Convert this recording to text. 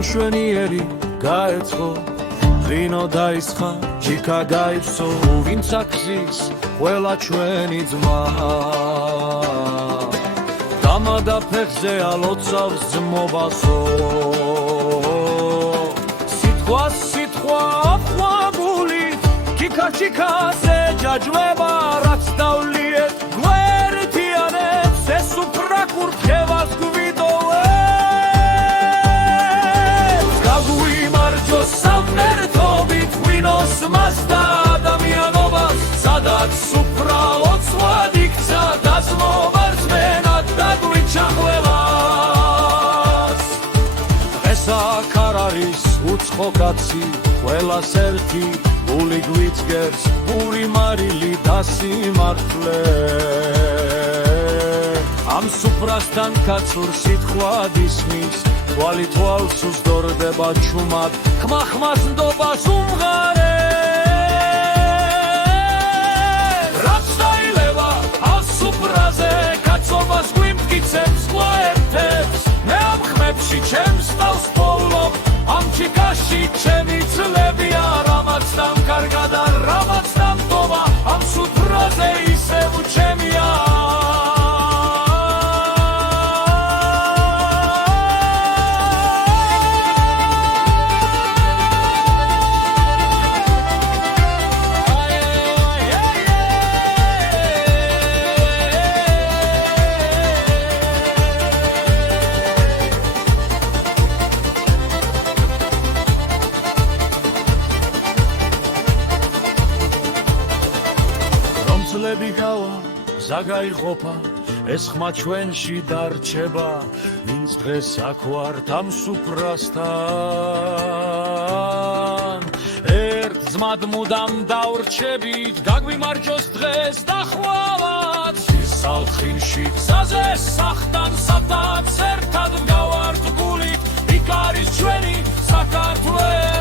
მშვენიერი გაეცხო ვინო დაისხა ჩიქა გაიფსო ვინც აქზის ყველა ჩვენი ძმა დამადა ფეხზე ალოცავს ძმობასო სიტყვა აფხვაგული ჩიქა-ჩიქაზე ჯაჯვება რაც დავლიეთ გვერდიანებს ეს უფრა კურთხევას გვიდოვებს გაგვიმარჯოს სამერთობით ღვინოს მას და ადამიანობას სადაც უფრა ლოცვად იქცა დაზმოვარწმენად დაგვიჩაღლებას ეს აქ არ არის უცხო კაცი ყველას ერთი გული გვიძგერს პური მარილი დასიმართლე ამ სუფრასთან კაცურ სიტყვად ისმის თვალი თვალს უსდორდება ჩუმად ხმა-ხმას ნდობას უმღარე რაც დაილევა ამ სუფრაზე კაცობას გვიმტკიცებს ყლოერთებს მე ამ ხმებში ჩემს თავს პოვლობ ამ ჩიქაში ჩემი წლებია რამაც დამკარგა და რამაც დამტოვა ამ სუფრაზე ისევ ჩემია ზაგაიყოფა ეს ხმა ჩვენში დარჩება ვინც დღეს აქ ვართ ამ სუფრასთან ერთ ძმად მუდამ დავრჩებით გაგვიმარჯოს დღეს დახვალათ სალხინში გზაზე სახთან სადაც ერთად გავართ გულით იქ არის ჩვენი საქართველო